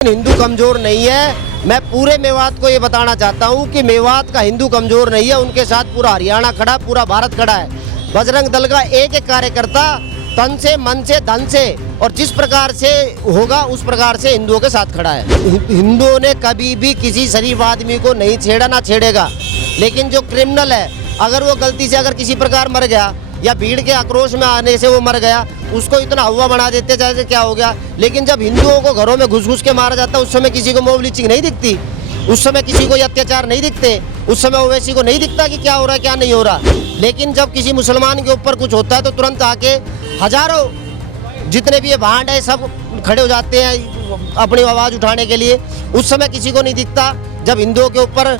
हिंदू कमजोर नहीं है। मैं पूरे मेवात को ये बताना चाहता हूँ कि मेवात का हिंदू कमजोर नहीं है, उनके साथ पूरा हरियाणा खड़ा, पूरा भारत खड़ा है। बजरंग दल का एक एक कार्यकर्ता तन से, मन से, धन से और जिस प्रकार से होगा उस प्रकार से हिंदुओं के साथ खड़ा है। हिंदुओं ने कभी भी किसी शरीफ आदमी को नहीं छेड़ा, ना छेड़ेगा। लेकिन जो क्रिमिनल है, अगर वो गलती से अगर किसी प्रकार मर गया या भीड़ के आक्रोश में आने से वो मर गया, उसको इतना हवा बना देते जैसे क्या हो गया। लेकिन जब हिंदुओं को घरों में घुस घुस के मारा जाता है, उस समय किसी को मॉब लिंचिंग नहीं दिखती, उस समय किसी को अत्याचार नहीं दिखते, उस समय ओवैसी को नहीं दिखता कि क्या हो रहा है क्या नहीं हो रहा। लेकिन जब किसी मुसलमान के ऊपर कुछ होता है तो तुरंत आके हजारों जितने भी ये भांड है सब खड़े हो जाते हैं अपनी आवाज़ उठाने के लिए। उस समय किसी को नहीं दिखता जब हिंदुओं के ऊपर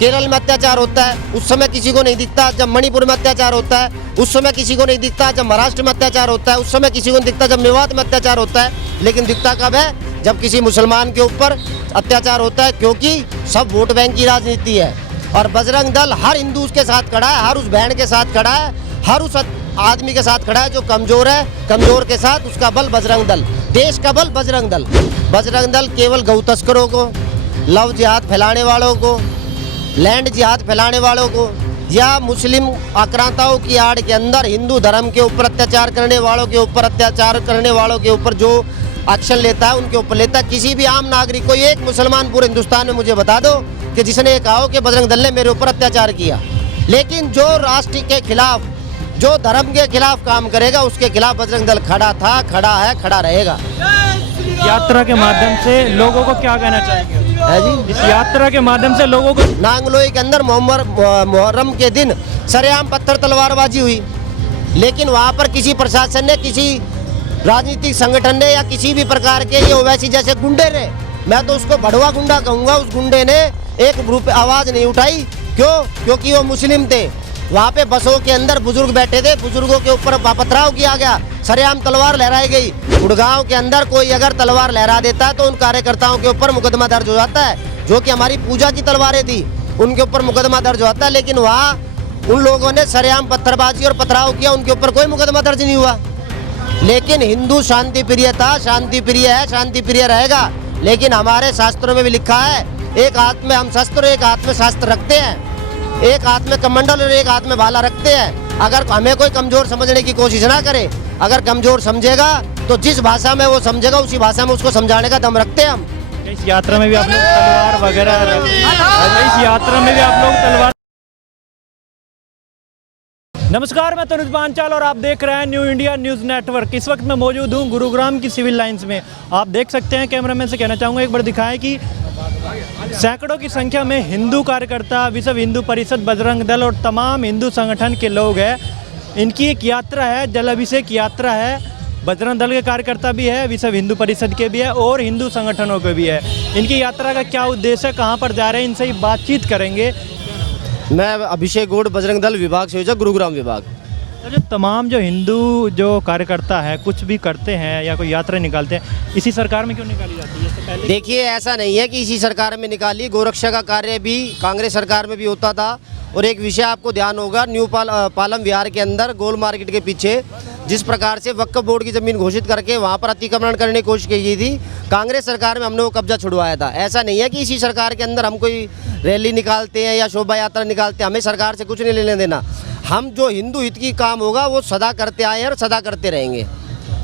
केरल में अत्याचार होता है, उस समय किसी को नहीं दिखता। जब मणिपुर में अत्याचार होता है उस समय किसी को नहीं दिखता। जब महाराष्ट्र में अत्याचार होता है उस समय किसी को नहीं दिखता। जब मेवात में अत्याचार होता है, लेकिन दिखता कब है? जब किसी मुसलमान के ऊपर अत्याचार होता है, क्योंकि सब वोट बैंक की राजनीति है। और बजरंग दल हर हिंदू के साथ खड़ा है, हर उस बहन के साथ खड़ा है, हर उस आदमी के साथ खड़ा है जो कमजोर है। कमजोर के साथ उसका बल बजरंग दल, देश का बल बजरंग दल। बजरंग दल केवल गौ तस्करों को, लव जिहाद फैलाने वालों को, लैंड जिहाद फैलाने वालों को या मुस्लिम आक्रांताओं की आड़ के अंदर हिंदू धर्म के ऊपर अत्याचार करने वालों के ऊपर, अत्याचार करने वालों के ऊपर जो एक्शन लेता है उनके ऊपर लेता है। किसी भी आम नागरिक को, एक मुसलमान पूरे हिंदुस्तान में मुझे बता दो कि जिसने ये कहा हो कि बजरंग दल ने मेरे ऊपर अत्याचार किया। लेकिन जो राष्ट्र के खिलाफ, जो धर्म के खिलाफ काम करेगा उसके खिलाफ बजरंग दल खड़ा था, खड़ा है, खड़ा रहेगा। यात्रा के माध्यम से लोगों को क्या कहना चाहेंगे? है जी, इस यात्रा के माध्यम से लोगों को नांगलोई के अंदर मुहर्रम के दिन सरेआम पत्थर तलवारबाजी हुई, लेकिन वहाँ पर किसी प्रशासन ने, किसी राजनीतिक संगठन ने या किसी भी प्रकार के ये ओवैसी जैसे गुंडे ने, मैं तो उसको भड़वा गुंडा कहूँगा, उस गुंडे ने एक ग्रुप आवाज़ नहीं उठाई। क्यों? क्योंकि वो मुस्लिम थे। वहाँ पे बसों के अंदर बुजुर्ग बैठे थे, बुजुर्गों के ऊपर पथराव किया गया, सरेआम तलवार लहराई गई। गुड़गांव के अंदर कोई अगर तलवार लहरा देता है तो उन कार्यकर्ताओं के ऊपर मुकदमा दर्ज हो जाता है, जो कि हमारी पूजा की तलवारें थी, उनके ऊपर मुकदमा दर्ज होता है। लेकिन वहाँ उन लोगों ने सरेआम पत्थरबाजी और पथराव किया, उनके ऊपर कोई मुकदमा दर्ज नहीं हुआ। लेकिन हिंदू शांति प्रिय था, शांति प्रिय है, शांति प्रिय रहेगा। लेकिन हमारे शास्त्रों में भी लिखा है, एक हाथ में हम शस्त्र, एक हाथ में शास्त्र रखते हैं, एक हाथ में कमंडल और एक हाथ में भाला रखते हैं। अगर हमें कोई कमजोर समझने की कोशिश ना करे, अगर कमजोर समझेगा तो जिस भाषा में वो समझेगा उसी भाषा में उसको समझाने का दम रखते हैं हम। इस यात्रा में भी आप लोग तलवार वगैरह, इस यात्रा में भी आप लोग तलवार। नमस्कार, मैं तनुज बांचाल और आप देख रहे हैं न्यू इंडिया न्यूज़ नेटवर्क। इस वक्त मैं मौजूद हूं गुरुग्राम की सिविल लाइंस में। आप देख सकते हैं, कैमरामैन से कहना चाहूँगा एक बार दिखाएं कि सैकड़ों की संख्या में हिंदू कार्यकर्ता, विश्व हिंदू परिषद, बजरंग दल और तमाम हिंदू संगठन के लोग हैं। इनकी एक यात्रा है, जल अभिषेक यात्रा है। बजरंग दल के कार्यकर्ता भी है, विश्व हिंदू परिषद के भी है और हिंदू संगठनों के भी है। इनकी यात्रा का क्या उद्देश्य है, कहाँ पर जा रहे हैं, इनसे ही बातचीत करेंगे। मैं अभिषेक गौड़, बजरंग दल विभाग संयोजक, गुरुग्राम विभाग। तो जो तमाम जो हिंदू जो कार्यकर्ता है, कुछ भी करते हैं या कोई यात्रा निकालते हैं, इसी सरकार में क्यों निकाली जाती है? इससे पहले देखिए, ऐसा नहीं है कि इसी सरकार में निकाली, गोरक्षा का कार्य भी कांग्रेस सरकार में भी होता था। और एक विषय आपको ध्यान होगा, न्यू पालम विहार के अंदर गोल मार्केट के पीछे जिस प्रकार से वक्फ बोर्ड की ज़मीन घोषित करके वहाँ पर अतिक्रमण करने की कोशिश की गई थी, कांग्रेस सरकार में हमने वो कब्जा छुड़वाया था। ऐसा नहीं है कि इसी सरकार के अंदर हम कोई रैली निकालते हैं या शोभा यात्रा निकालते हैं, हमें सरकार से कुछ नहीं लेने देना। हम जो हिंदू हित की काम होगा वो सदा करते आए हैं और सदा करते रहेंगे।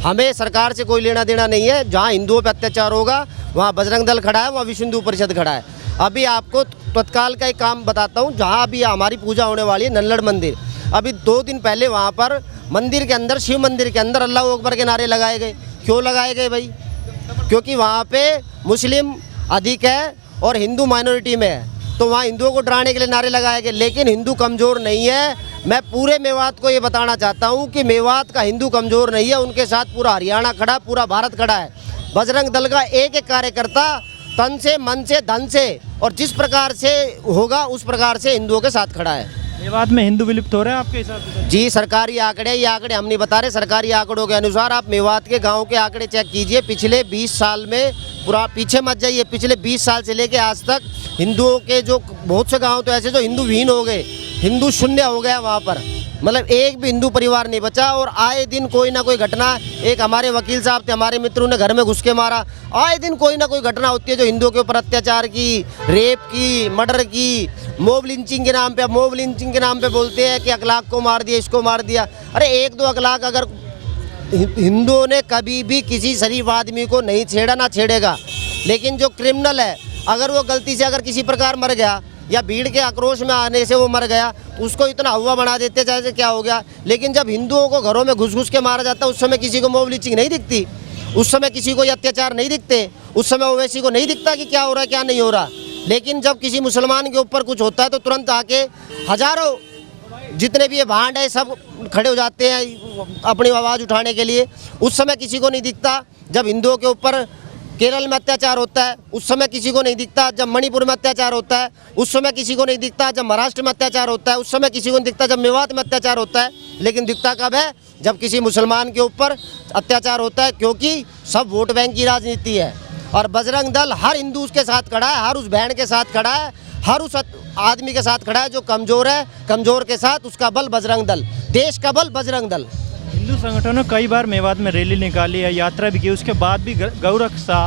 हमें सरकार से कोई लेना देना नहीं है। जहाँ हिंदुओं पर अत्याचार होगा वहाँ बजरंग दल खड़ा है, वहाँ विश्व हिंदू परिषद खड़ा है। अभी आपको तत्काल का एक काम बताता हूँ, जहाँ अभी हमारी पूजा होने वाली है नल्लड़ मंदिर, अभी 2 दिन पहले वहाँ पर मंदिर के अंदर, शिव मंदिर के अंदर अल्लाह अकबर के नारे लगाए गए। क्यों लगाए गए भाई? क्योंकि वहाँ पे मुस्लिम अधिक है और हिंदू माइनॉरिटी में है, तो वहाँ हिंदुओं को डराने के लिए नारे लगाए गए। लेकिन हिंदू कमज़ोर नहीं है। मैं पूरे मेवात को ये बताना चाहता हूँ कि मेवात का हिंदू कमज़ोर नहीं है, उनके साथ पूरा हरियाणा खड़ा, पूरा भारत खड़ा है। बजरंग दल का एक एक कार्यकर्ता तन से, मन से, धन से और जिस प्रकार से होगा उस प्रकार से हिंदुओं के साथ खड़ा है। मेवात में हिंदू विलुप्त हो रहे हैं आपके हिसाब से? जी, सरकारी आंकड़े, ये आंकड़े हम नहीं बता रहे, सरकारी आंकड़ों के अनुसार आप मेवात के गांव के आंकड़े चेक कीजिए। पिछले 20 साल में, पूरा पीछे मत जाइए, पिछले 20 साल से लेके आज तक हिंदुओं के जो बहुत से गांव तो ऐसे जो हिंदू विहीन हो गए, हिंदू शून्य हो गया वहाँ पर। मतलब एक भी हिंदू परिवार नहीं बचा। और आए दिन कोई ना कोई घटना, एक हमारे वकील साहब थे, हमारे मित्रों ने घर में घुस के मारा। आए दिन कोई ना कोई घटना होती है जो हिंदुओं के ऊपर अत्याचार की, रेप की, मर्डर की, मॉब लिंचिंग के नाम पे। मॉब लिंचिंग के नाम पे बोलते हैं कि अखलाक को मार दिया, इसको मार दिया। अरे एक दो अखलाक अगर हिंदुओं ने कभी भी किसी शरीफ आदमी को नहीं छेड़ा, ना छेड़ेगा। लेकिन जो क्रिमिनल है, अगर वो गलती से अगर किसी प्रकार मर गया या भीड़ के आक्रोश में आने से वो मर गया, तो उसको इतना हुआ बना देते जैसे क्या हो गया। लेकिन जब हिंदुओं को घरों में घुस घुस के मारा जाता है, उस समय किसी को मॉब लिंचिंग नहीं दिखती, उस समय किसी को अत्याचार नहीं दिखते, उस समय ओवैसी को नहीं दिखता कि क्या हो रहा है क्या नहीं हो रहा। लेकिन जब किसी मुसलमान के ऊपर कुछ होता है तो तुरंत आके हजारों जितने भी ये भांड है सब खड़े हो जाते हैं अपनी आवाज़ उठाने के लिए। उस समय किसी को नहीं दिखता। जब हिंदुओं के ऊपर केरल में अत्याचार होता है उस समय किसी को नहीं दिखता। जब मणिपुर में अत्याचार होता है उस समय किसी को नहीं दिखता। जब महाराष्ट्र में अत्याचार होता है उस समय किसी को नहीं दिखता। जब मेवात में अत्याचार होता है, लेकिन दिखता कब है? जब किसी मुसलमान के ऊपर अत्याचार होता है, क्योंकि सब वोट बैंक की राजनीति है। और बजरंग दल हर हिंदू के साथ खड़ा है, हर उस बहन के साथ खड़ा है, हर उस आदमी के साथ खड़ा है जो कमज़ोर है। कमज़ोर के साथ उसका बल बजरंग दल, देश का बल बजरंग दल। हिंदू संगठनों ने कई बार मेवात में रैली निकाली है, यात्रा भी की, उसके बाद भी गौरक्षा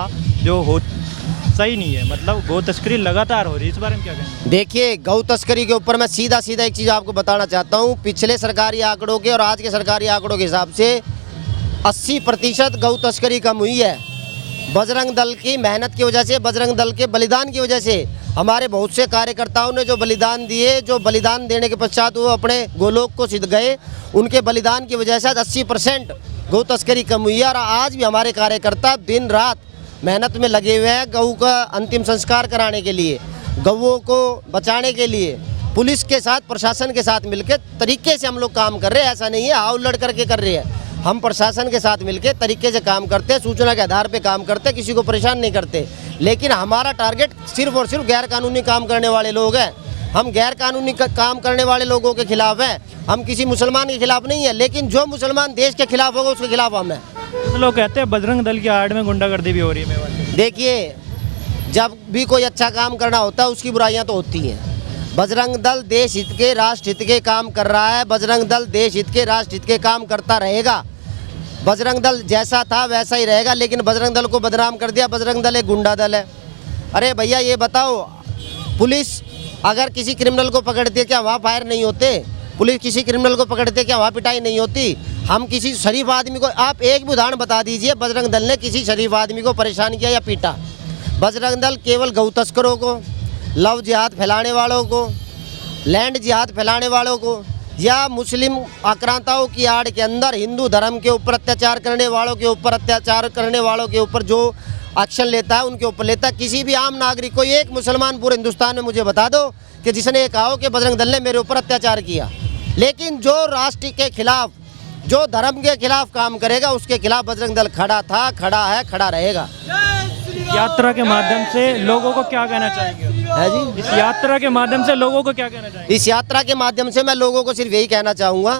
जो हो सही नहीं है, मतलब गौ तस्करी लगातार हो रही है। इस बारे में क्या कहेंगे? देखिए, गौ तस्करी के ऊपर मैं सीधा एक चीज़ आपको बताना चाहता हूँ। पिछले सरकारी आंकड़ों के और आज के सरकारी आंकड़ों के हिसाब से 80% गौ तस्करी कम हुई है। बजरंग दल की मेहनत की वजह से, बजरंग दल के बलिदान की वजह से, हमारे बहुत से कार्यकर्ताओं ने जो बलिदान दिए, जो बलिदान देने के पश्चात वो अपने गोलोक को सिद्ध गए, उनके बलिदान की वजह से 80% गौ तस्करी कम हुई है। और आज भी हमारे कार्यकर्ता दिन रात मेहनत में लगे हुए हैं गऊ का अंतिम संस्कार कराने के लिए, गऊओं को बचाने के लिए। पुलिस के साथ, प्रशासन के साथ मिलकर तरीके से हम लोग काम कर रहे हैं। ऐसा नहीं है हाउ लड़ करके कर रहे हैं, हम प्रशासन के साथ मिलकर तरीके से काम करते हैं, सूचना के आधार पे काम करते हैं, किसी को परेशान नहीं करते। लेकिन हमारा टारगेट सिर्फ और सिर्फ गैर कानूनी काम करने वाले लोग हैं। हम गैर कानूनी काम करने वाले लोगों के खिलाफ हैं, हम किसी मुसलमान के खिलाफ नहीं है। लेकिन जो मुसलमान देश के खिलाफ होगा उसके खिलाफ हम हैं। तो लोग कहते हैं बजरंग दल की आड़ में गुंडागर्दी भी हो रही है मेवात में। देखिए, जब भी कोई अच्छा काम करना होता है उसकी बुराइयां तो होती हैं। बजरंग दल देश हित के, राष्ट्र हित के काम कर रहा है। बजरंग दल देश हित के, राष्ट्र हित के काम करता रहेगा। बजरंग दल जैसा था वैसा ही रहेगा। लेकिन बजरंग दल को बदनाम कर दिया, बजरंग दल एक गुंडा दल है। अरे भैया ये बताओ, पुलिस अगर किसी क्रिमिनल को पकड़ती है क्या वहाँ फायर नहीं होते? पुलिस किसी क्रिमिनल को पकड़ती है क्या वहाँ पिटाई नहीं होती? हम किसी शरीफ आदमी को, आप एक भी उदाहरण बता दीजिए बजरंग दल ने किसी शरीफ आदमी को परेशान किया या पीटा? बजरंग दल केवल गौ तस्करों को, लव जिहाद फैलाने वालों को, लैंड जिहाद फैलाने वालों को, या मुस्लिम आक्रांताओं की आड़ के अंदर हिंदू धर्म के ऊपर अत्याचार करने वालों के ऊपर, अत्याचार करने वालों के ऊपर जो एक्शन लेता है उनके ऊपर लेता है। किसी भी आम नागरिक को, एक मुसलमान पूरे हिंदुस्तान में मुझे बता दो कि जिसने ये कहा हो कि बजरंग दल ने मेरे ऊपर अत्याचार किया। लेकिन जो राष्ट्र के खिलाफ, जो धर्म के खिलाफ काम करेगा उसके खिलाफ बजरंग दल खड़ा था, खड़ा है, खड़ा रहेगा। यात्रा के माध्यम से लोगों को क्या कहना चाहेंगे? है जी, इस यात्रा के माध्यम से लोगों को क्या कहना चाहेंगे? इस यात्रा के माध्यम से मैं लोगों को सिर्फ यही कहना चाहूँगा,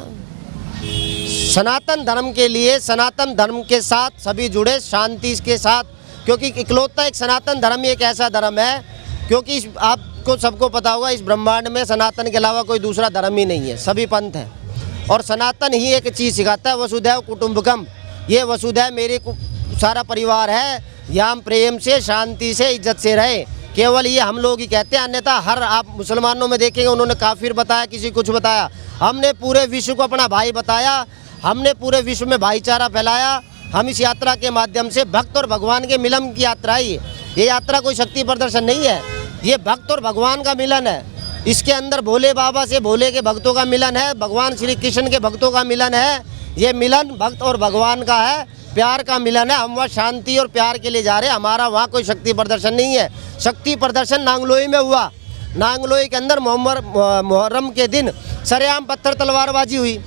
सनातन धर्म के लिए, सनातन धर्म के साथ सभी जुड़े, शांति के साथ। क्योंकि इकलौता एक सनातन धर्म ही एक ऐसा धर्म है, क्योंकि आपको सबको पता होगा इस ब्रह्मांड में सनातन के अलावा कोई दूसरा धर्म ही नहीं है, सभी पंथ हैं। और सनातन ही एक चीज़ सिखाता है, वसुधैव कुटुंबकम। ये वसुधैव मेरे सारा परिवार है, यहाँ हम प्रेम से, शांति से, इज्जत से रहे। केवल ये हम लोग ही कहते हैं, अन्यथा हर आप मुसलमानों में देखेंगे उन्होंने काफिर बताया, किसी कुछ बताया। हमने पूरे विश्व को अपना भाई बताया, हमने पूरे विश्व में भाईचारा फैलाया। हम इस यात्रा के माध्यम से भक्त और भगवान के मिलन की यात्रा है। ये यात्रा कोई शक्ति प्रदर्शन नहीं है, ये भक्त और भगवान का मिलन है। इसके अंदर भोले बाबा से भोले के भक्तों का मिलन है, भगवान श्री कृष्ण के भक्तों का मिलन है। ये मिलन भक्त और भगवान का है, प्यार का मिलन है। हम वहाँ शांति और प्यार के लिए जा रहे हैं, हमारा वहाँ कोई शक्ति प्रदर्शन नहीं है। शक्ति प्रदर्शन नांगलोई में हुआ। नांगलोई के अंदर मुहर्रम के दिन सरेआम पत्थर तलवारबाजी हुई,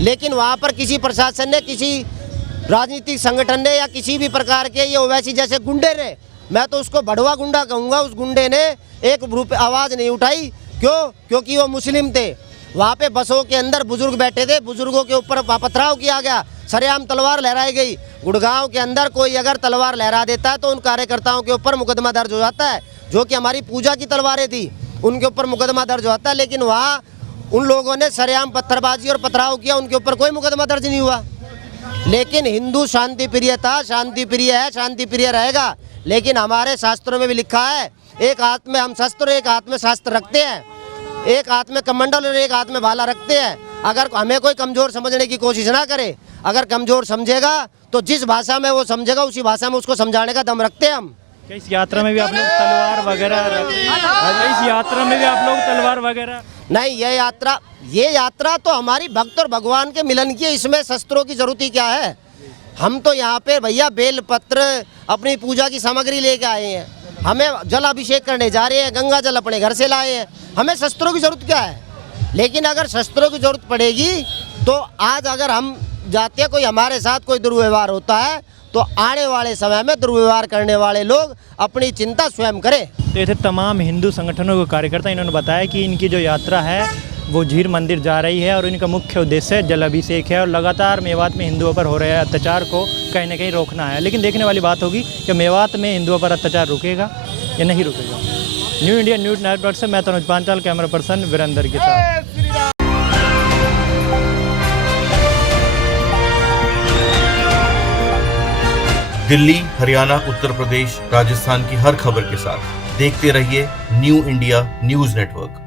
लेकिन वहाँ पर किसी प्रशासन ने, किसी राजनीतिक संगठन ने या किसी भी प्रकार के ये ओवैसी जैसे गुंडे ने, मैं तो उसको बढ़वा गुंडा कहूँगा, उस गुंडे ने एक आवाज़ नहीं उठाई। क्यों? क्योंकि वो मुस्लिम थे। वहाँ पे बसों के अंदर बुजुर्ग बैठे थे, बुजुर्गों के ऊपर पथराव किया गया, सरेआम तलवार लहराई गई। गुड़गांव के अंदर कोई अगर तलवार लहरा देता है तो उन कार्यकर्ताओं के ऊपर मुकदमा दर्ज हो जाता है, जो कि हमारी पूजा की तलवारें थी, उनके ऊपर मुकदमा दर्ज होता है। लेकिन वहाँ उन लोगों ने सरेआम पत्थरबाजी और पथराव किया, उनके ऊपर कोई मुकदमा दर्ज नहीं हुआ। लेकिन हिंदू शांति प्रिय था, शांति प्रिय है, शांति प्रिय रहेगा। लेकिन हमारे शास्त्रों में भी लिखा है, एक हाथ में हम शस्त्र, एक हाथ में शास्त्र रखते हैं, एक हाथ में कमंडल और एक हाथ में भाला रखते हैं। अगर हमें कोई कमजोर समझने की कोशिश ना करे, अगर कमजोर समझेगा तो जिस भाषा में वो समझेगा उसी भाषा में उसको समझाने का दम रखते हैं हम। क्या इस यात्रा में भी आप लोग तलवार वगैरह रखते हैं? इस यात्रा में भी आप लोग तलवार वगैरह? नहीं, ये यात्रा तो हमारी भक्त और भगवान के मिलन की है, इसमें शस्त्रों की जरूरत ही क्या है। हम तो यहाँ पे भैया बेल पत्र अपनी पूजा की सामग्री लेके आए हैं, हमें जल अभिषेक करने जा रहे हैं, गंगा जल अपने घर से लाए हैं, हमें शस्त्रों की जरूरत क्या है। लेकिन अगर शस्त्रों की जरूरत पड़ेगी तो आज अगर हम जाते हैं, कोई हमारे साथ कोई दुर्व्यवहार होता है तो आने वाले समय में दुर्व्यवहार करने वाले लोग अपनी चिंता स्वयं करें। तो ये थे तमाम हिंदू संगठनों के कार्यकर्ता। इन्होंने बताया कि इनकी जो यात्रा है वो झीर मंदिर जा रही है और इनका मुख्य उद्देश्य जल अभिषेक है और लगातार मेवात में हिंदुओं पर हो रहे अत्याचार को कहीं ना कहीं रोकना है। लेकिन देखने वाली बात होगी कि मेवात में हिंदुओं पर अत्याचार रुकेगा या नहीं रुकेगा। न्यू इंडिया न्यूज़ नेटवर्क से मैं तनुज पांचाल, कैमरा पर्सन वीरेंद्र के साथ। दिल्ली, हरियाणा, उत्तर प्रदेश, राजस्थान की हर खबर के साथ देखते रहिए न्यू इंडिया न्यूज़ नेटवर्क।